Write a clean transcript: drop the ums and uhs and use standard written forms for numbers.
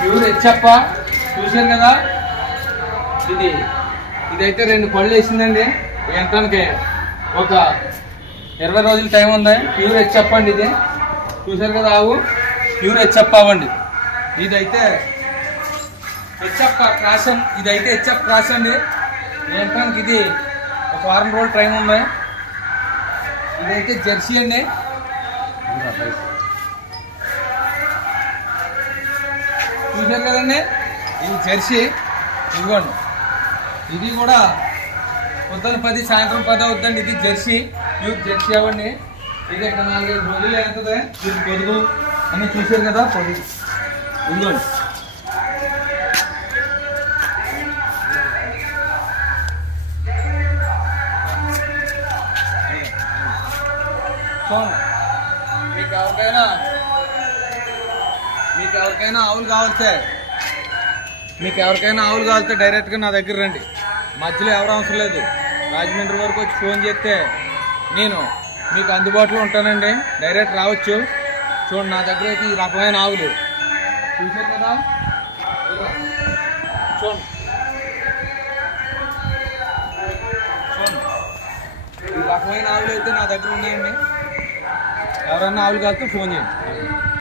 Pure హెచ్చప్ప చూశారు కదా. ఇదైతే 2 పళ్ళు వేసిందండి. ఎంటానికి ఒక 20 రోజుల టైం ఉంది. ప్యూర్ హెచ్చప్ప అండి ఇది. చూశారు కదా ఆవు ప్యూర్ హెచ్చప్ప అవ్వండి. ఇదైతే హెచ్చప్ప క్రాస్ అండి. ఇదైతే హెచ్చప్ క్రాస్ అండి. ఎంటానికి ఇది ఒక 1 వారం రోజుల టైం ఉంది. ఇదైతే జెర్సీ అండి. చూశారు కదండి ఇది జెర్సీ. ఇదిగోండి ఇది కూడా పొద్దున 10 సాయంత్రం 10 అవుతుందండి. ఇది జెర్సీ ప్యూర్ జెర్సీ అవ్వండి. ఇది ఇక్కడ 4-5 రోజులు అవుతుంది. ఇది పొదుగు అని చూశారు కదా పొదుగు. ఇదిగోండి చూడండి. మీకు ఎవరికైనా ఆవులు కావాలితే డైరెక్ట్గా నా దగ్గర రండి. మధ్యలో ఎవరు అవసరం లేదు. రాజమండ్రి వరకు వచ్చి ఫోన్ చేస్తే నేను మీకు అందుబాటులో ఉంటానండి. డైరెక్ట్ రావచ్చు. చూడండి నా దగ్గర అయితే ఈ రకమైన ఆవులు చూసారు కదా. చూడండి ఈ రకమైన ఆవులు అయితే నా దగ్గర ఉన్నాయండి. ఎవరన్నా ఆవులు కావాలితే ఫోన్ చేయండి.